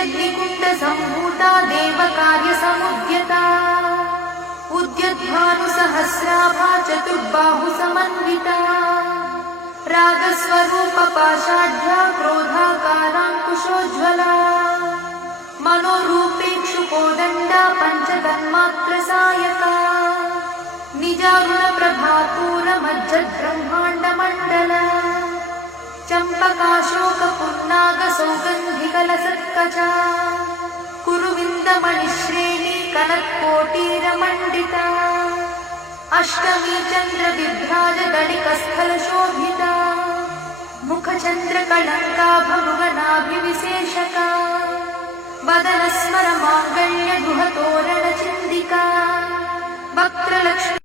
श्रीयग्निकुण्डसम्भूता देवकार्यसमुद्यता उद्यद्भानुसहस्राभा चतुर्बाहुसमन्विता रागस्वरूपपाषाढ्या क्रोधाकाराङ्कुशोज्ज्वला मनोरूपेक्षुकोदण्डा पञ्चतन्मात्रसायका निजारुणप्रभापूरमज्जद्ब्रह्माण्डमण्डला चम्पकाशोकपुन्नागसौगन्धिकलसत्कचा कुरुविन्दमणिश्रेणी कनत्कोटीरमण्डिता अष्टमी चन्द्रविभ्राजदलिकस्थलशोभिता मुखचन्द्रकलङ्का भगवनाभिविशेषका वदनस्मरमाङ्गल्यगृहतोरणचिन्दिका वक्त्रलक्ष्मी